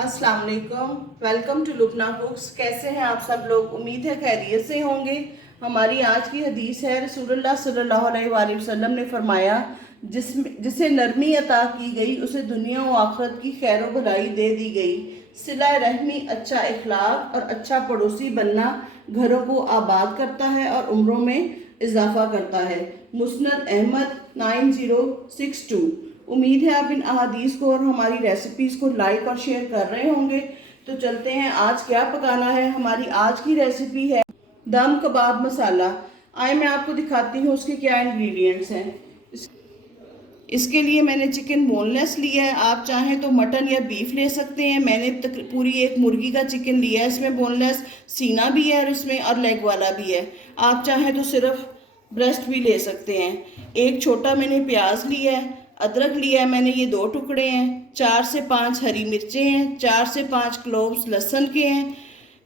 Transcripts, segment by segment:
अस्सलाम वालेकुम, welcome to Lubna कुक्स। कैसे हैं आप सब लोग? उम्मीद है खैरियत से होंगे। हमारी आज की हदीस है, रसूलुल्लाह सल्लल्लाहु अलैहि वसल्लम ने फरमाया, जिसे नरमी अता की गई उसे दुनिया और आखिरत की खैर व भलाई दे दी गई। सिला रहमी, अच्छा इखलाक और अच्छा पड़ोसी बनना घरों को आबाद करता है और उम्रों में इजाफा करता है। मुस्नद अहमद 9062। उम्मीद है आप इन अहादीस को और हमारी रेसिपीज़ को लाइक और शेयर कर रहे होंगे। तो चलते हैं, आज क्या पकाना है। हमारी आज की रेसिपी है दम कबाब मसाला। आए मैं आपको दिखाती हूँ उसके क्या इंग्रेडिएंट्स हैं। इसके लिए मैंने चिकन बोनलेस लिया है। आप चाहें तो मटन या बीफ ले सकते हैं। मैंने पूरी एक मुर्गी का चिकन लिया है। इसमें बोनलेस सीना भी है और इसमें और लेग वाला भी है। आप चाहें तो सिर्फ ब्रेस्ट भी ले सकते हैं। एक छोटा मैंने प्याज लिया है। अदरक लिया है मैंने, ये 2 टुकड़े हैं। 4 से 5 हरी मिर्चें हैं। 4 से 5 क्लोव्स लहसुन के हैं।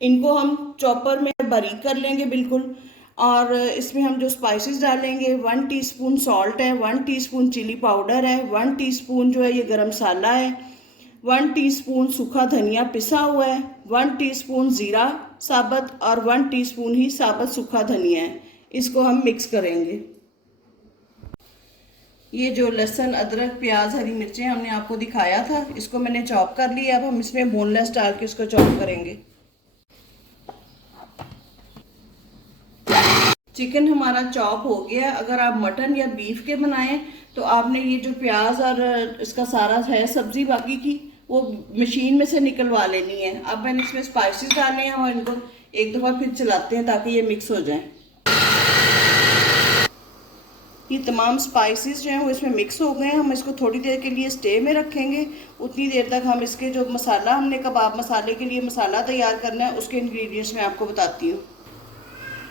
इनको हम चॉपर में बारीक कर लेंगे बिल्कुल। और इसमें हम जो स्पाइसेस डालेंगे, 1 टीस्पून सॉल्ट है, 1 टीस्पून चिली पाउडर है, 1 टीस्पून जो है ये गरम मसाला है, 1 टीस्पून सूखा धनिया पिसा हुआ है, 1 टीस्पून ज़ीरा साबुत और 1 टीस्पून ही साबुत सूखा धनिया है। इसको हम मिक्स करेंगे। ये जो लहसुन अदरक प्याज हरी मिर्चें हमने आपको दिखाया था, इसको मैंने चॉप कर लिया। अब हम इसमें बोनलेस डाल के इसको चॉप करेंगे। चिकन हमारा चॉप हो गया। अगर आप मटन या बीफ के बनाएं तो आपने ये जो प्याज और इसका सारा है सब्जी बाकी की, वो मशीन में से निकलवा लेनी है। अब मैंने इसमें स्पाइसेस डाले हैं और इनको एक दफ़ा फिर चलाते हैं ताकि ये मिक्स हो जाए। ये तमाम स्पाइसेस जो हैं वो इसमें मिक्स हो गए हैं। हम इसको थोड़ी देर के लिए स्टे में रखेंगे। उतनी देर तक हम इसके जो मसाला, हमने कबाब मसाले के लिए मसाला तैयार करना है, उसके इंग्रेडिएंट्स मैं आपको बताती हूँ।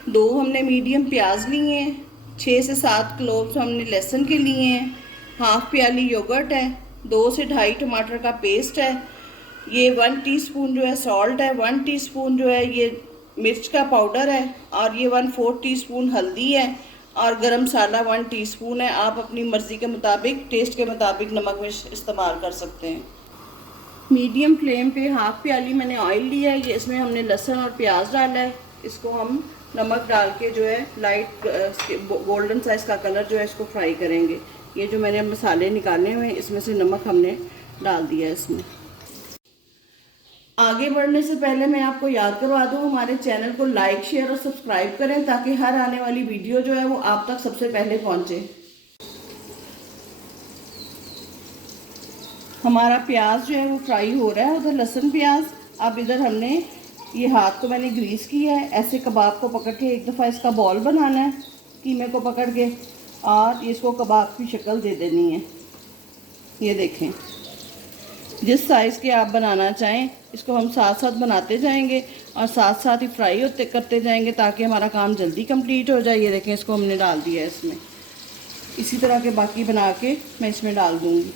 2 हमने मीडियम प्याज लिए हैं। 6 से 7 क्लोव्स हमने लहसुन के लिए हैं। हाफ प्याली योगर्ट है। 2 से 2.5 टमाटर का पेस्ट है। ये 1 टीस्पून जो है सॉल्ट है। 1 टीस्पून जो है ये मिर्च का पाउडर है। और ये 1/4 टीस्पून हल्दी है। और गरम मसाला 1 टीस्पून है। आप अपनी मर्ज़ी के मुताबिक, टेस्ट के मुताबिक नमक मिर्च इस्तेमाल कर सकते हैं। मीडियम फ्लेम पे हाफ प्याली मैंने ऑयल लिया है। ये इसमें हमने लहसुन और प्याज डाला है। इसको हम नमक डाल के जो है लाइट गोल्डन साइज का कलर जो है इसको फ्राई करेंगे। ये जो मैंने मसाले निकाले हुए हैं इसमें से नमक हमने डाल दिया है इसमें। आगे बढ़ने से पहले मैं आपको याद करवा दूं, हमारे चैनल को लाइक शेयर और सब्सक्राइब करें ताकि हर आने वाली वीडियो जो है वो आप तक सबसे पहले पहुंचे। हमारा प्याज जो है वो फ्राई हो रहा है, उधर लहसुन प्याज। अब इधर हमने ये हाथ को मैंने ग्रीस किया है। ऐसे कबाब को पकड़ के एक दफ़ा इसका बॉल बनाना है, कीमे को पकड़ के, और इसको कबाब की शक्ल दे देनी है। ये देखें, जिस साइज़ के आप बनाना चाहें इसको हम साथ साथ बनाते जाएंगे और साथ साथ ही फ्राई होते करते जाएंगे ताकि हमारा काम जल्दी कंप्लीट हो जाए। ये देखें, इसको हमने डाल दिया है इसमें। इसी तरह के बाकी बना के मैं इसमें डाल दूँगी।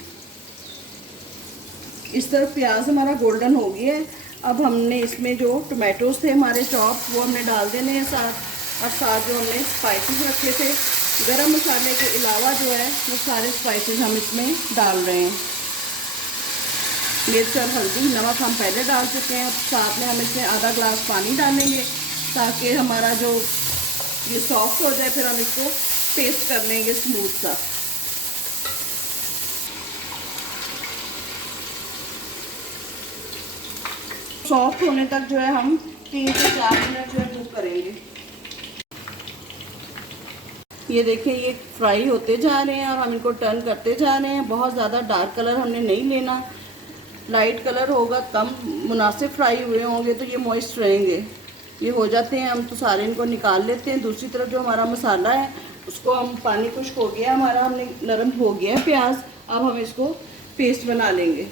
इस तरफ प्याज हमारा गोल्डन हो गया है। अब हमने इसमें जो टमाटोज थे हमारे चॉप, वो हमने डाल देने हैं साथ। और साथ जो हमने स्पाइसेस रखे थे, गरम मसाले के अलावा जो है वो सारे स्पाइसेस हम इसमें डाल रहे हैं। मिर्च और हल्दी नमक हम पहले डाल चुके हैं। अब साथ में हम इसमें आधा ग्लास पानी डालेंगे ताकि हमारा जो ये सॉफ्ट हो जाए। फिर हम इसको पेस्ट कर लेंगे स्मूथ सा। सॉफ्ट होने तक जो है हम 3 से 4 मिनट जो है कुक करेंगे। ये देखिए, ये फ्राई होते जा रहे हैं और हम इनको टर्न करते जा रहे हैं। बहुत ज़्यादा डार्क कलर हमने नहीं लेना, लाइट कलर होगा, कम मुनासिब फ्राई हुए होंगे तो ये मॉइस्ट रहेंगे। ये हो जाते हैं, हम तो सारे इनको निकाल लेते हैं। दूसरी तरफ जो हमारा मसाला है उसको हम, पानी खुश्क हो गया हमारा, हमने नरम हो गया प्याज। अब हम इसको पेस्ट बना लेंगे।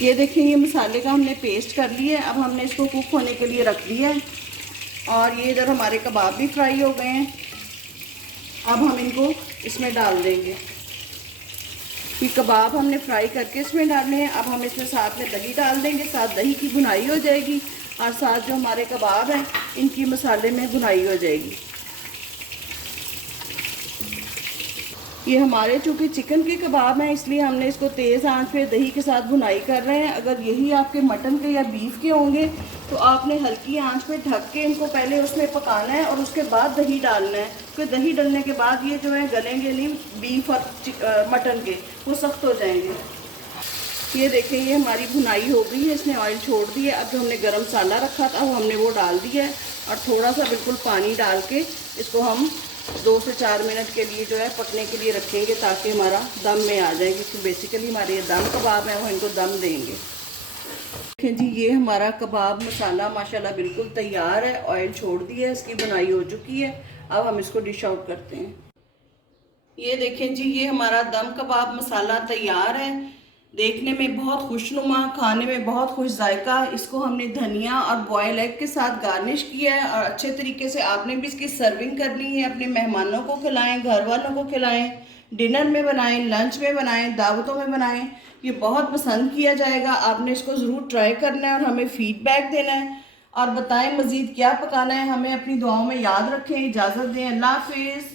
ये देखिए, ये मसाले का हमने पेस्ट कर लिया है। अब हमने इसको कुक होने के लिए रख दिया है। और ये इधर हमारे कबाब भी फ्राई हो गए हैं। अब हम इनको इसमें डाल देंगे। ये कबाब हमने फ्राई करके इसमें डालने हैं। अब हम इसमें साथ में दही डाल देंगे, साथ दही की भुनाई हो जाएगी और साथ जो हमारे कबाब हैं इनकी मसाले में भुनाई हो जाएगी। ये हमारे चूँकि चिकन के कबाब हैं इसलिए हमने इसको तेज़ आंच पे दही के साथ भुनाई कर रहे हैं। अगर यही आपके मटन के या बीफ के होंगे तो आपने हल्की आंच पे ढक के इनको पहले उसमें पकाना है और उसके बाद दही डालना है, क्योंकि दही डालने के बाद ये जो है गलेंगे नहीं, बीफ और मटन के, वो सख्त हो जाएंगे। ये देखें ये हमारी भुनाई हो गई है, इसने ऑयल छोड़ दिया। अब जो हमने गरम मसाला रखा था वो हमने वो डाल दिया है और थोड़ा सा बिल्कुल पानी डाल के इसको हम 2 से 4 मिनट के लिए जो है पकने के लिए रखेंगे, ताकि हमारा दम में आ जाए, क्योंकि बेसिकली हमारे ये दम कबाब हैं वो इनको दम देंगे। देखें जी ये हमारा कबाब मसाला माशाल्लाह बिल्कुल तैयार है, ऑयल छोड़ दिया है, इसकी बुनाई हो चुकी है। अब हम इसको डिश आउट करते हैं। ये देखें जी ये हमारा दम कबाब मसाला तैयार है, देखने में बहुत खुशनुमा, खाने में बहुत खुश जायका। इसको हमने धनिया और बॉयल एग के साथ गार्निश किया है और अच्छे तरीके से आपने भी इसकी सर्विंग करनी है। अपने मेहमानों को खिलाएं, घर वालों को खिलाएं, डिनर में बनाएं, लंच में बनाएं, दावतों में बनाएं, ये बहुत पसंद किया जाएगा। आपने इसको ज़रूर ट्राई करना है और हमें फीडबैक देना है और बताएं मज़ीद क्या पकाना है। हमें अपनी दुआओं में याद रखें। इजाज़त दें, अल्लाह हाफिज़।